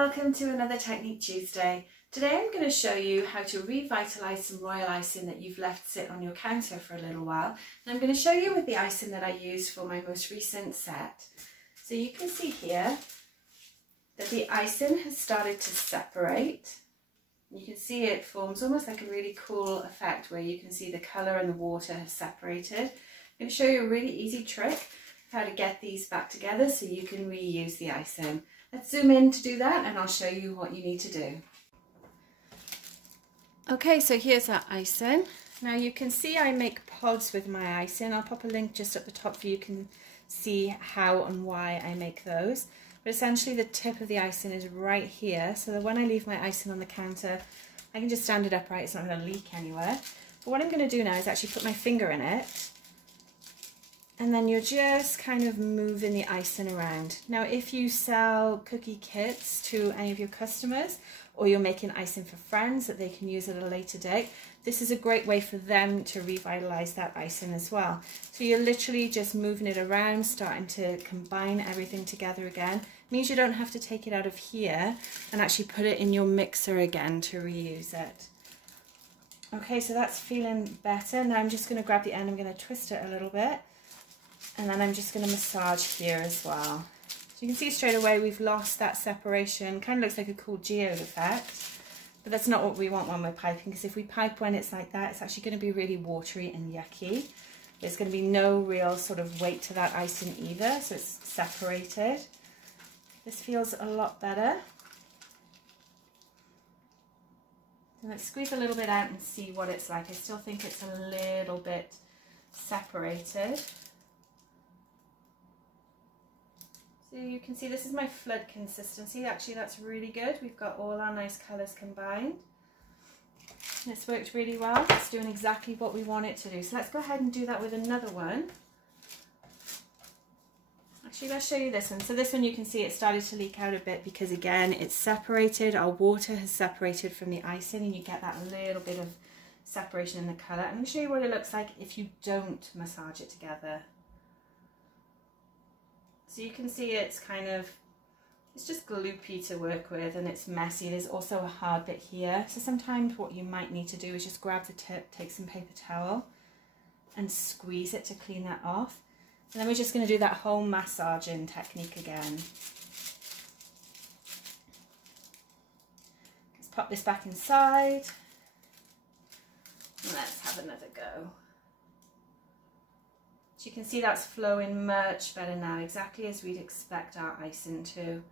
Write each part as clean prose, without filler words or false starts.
welcome to another Technique Tuesday. Today I'm going to show you how to revitalise some royal icing that you've left sit on your counter for a little while. And I'm going to show you with the icing that I used for my most recent set. So you can see here that the icing has started to separate. You can see it forms almost like a really cool effect where you can see the colour and the water has separated. I'm going to show you a really easy trick of how to get these back together so you can reuse the icing. Let's zoom in to do that and I'll show you what you need to do. Okay, so here's our icing. Now you can see I make pods with my icing. I'll pop a link just at the top so you can see how and why I make those. But essentially the tip of the icing is right here, so that when I leave my icing on the counter, I can just stand it upright, it's not going to leak anywhere. But what I'm going to do now is actually put my finger in it, and then you're just kind of moving the icing around. Now if you sell cookie kits to any of your customers, or you're making icing for friends that they can use at a later date, this is a great way for them to revitalize that icing as well. So you're literally just moving it around, starting to combine everything together again. It means you don't have to take it out of here and actually put it in your mixer again to reuse it. Okay, so that's feeling better. Now I'm just going to grab the end, I'm going to twist it a little bit, and then I'm just going to massage here as well. So you can see straight away we've lost that separation. Kind of looks like a cool geode effect, but that's not what we want when we're piping, because if we pipe when it's like that, it's actually going to be really watery and yucky. There's going to be no real sort of weight to that icing either, so it's separated. This feels a lot better. So let's squeeze a little bit out and see what it's like. I still think it's a little bit separated. So you can see this is my flood consistency. Actually, that's really good. We've got all our nice colours combined. It's worked really well. It's doing exactly what we want it to do. So let's go ahead and do that with another one. Actually, let's show you this one. So this one you can see it started to leak out a bit because again, it's separated. Our water has separated from the icing and you get that little bit of separation in the colour. I'm going to show you what it looks like if you don't massage it together. So you can see it's just gloopy to work with and it's messy. There's also a hard bit here. So sometimes what you might need to do is just grab the tip, take some paper towel and squeeze it to clean that off. And then we're just going to do that whole massaging technique again. Let's pop this back inside and let's have another go. So you can see that's flowing much better now, exactly as we'd expect our icing to.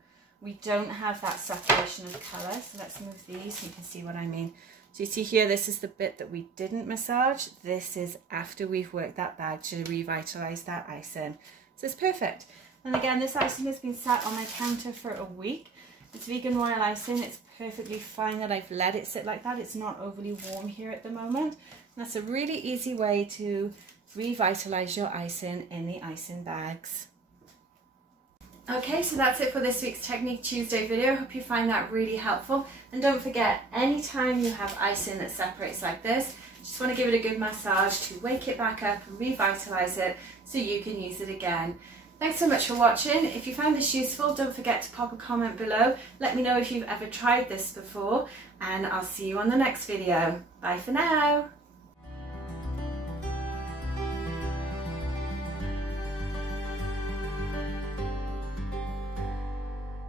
We don't have that separation of colour, so let's move these so you can see what I mean. So you see here, this is the bit that we didn't massage. This is after we've worked that bag to revitalise that icing. So it's perfect. And again, this icing has been sat on my counter for a week. It's vegan royal icing. It's perfectly fine that I've let it sit like that. It's not overly warm here at the moment. And that's a really easy way to revitalise your icing in the icing bags. Okay, so that's it for this week's Technique Tuesday video. I hope you find that really helpful. And don't forget, anytime you have icing that separates like this, just want to give it a good massage to wake it back up and revitalise it so you can use it again. Thanks so much for watching. If you found this useful, don't forget to pop a comment below. Let me know if you've ever tried this before, and I'll see you on the next video. Bye for now.